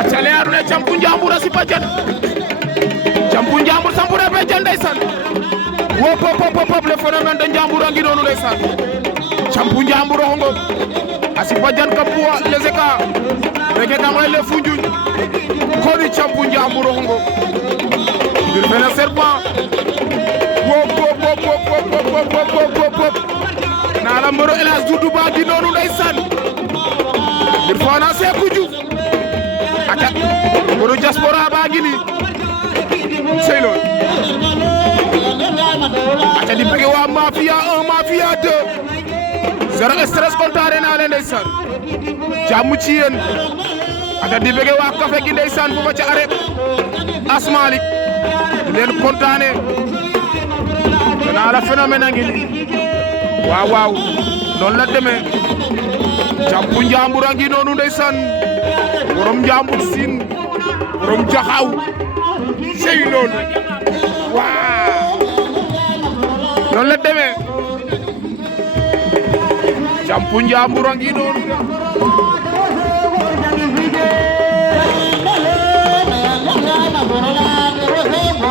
acale aruna campu njambur a sipa jan campu njambur sampure be jan ndeysaan wo pop le phénomène de njambur a ngi noonu ndeysaan campu njambur o xongo a sipa jan ka puwa les écarts reke dangoy le Foundiougne koni campu njambur o xongo bir fena serpent pop na la mboro El Hadj Doudou Ba di noonu ndeysaan bir fana Sékou Diouf ata mboro diaspora ba ngi ni sey lool ata di bëgg waa mafia 1 mafia 2 zéro stress kontaane naa leen ndeysaan jàmm ci yéen ata di bëgg waa café gi ndeysaan bu fa ca arrêt Asmalik di leen kontaane naa la phénomène a ngi ni waaw noonu la demee campu njambur a ngi noonu ndeysaan borom njambur siin borom jaxaw sey loolu waaw noonu la demee campu njambur a ngi noonu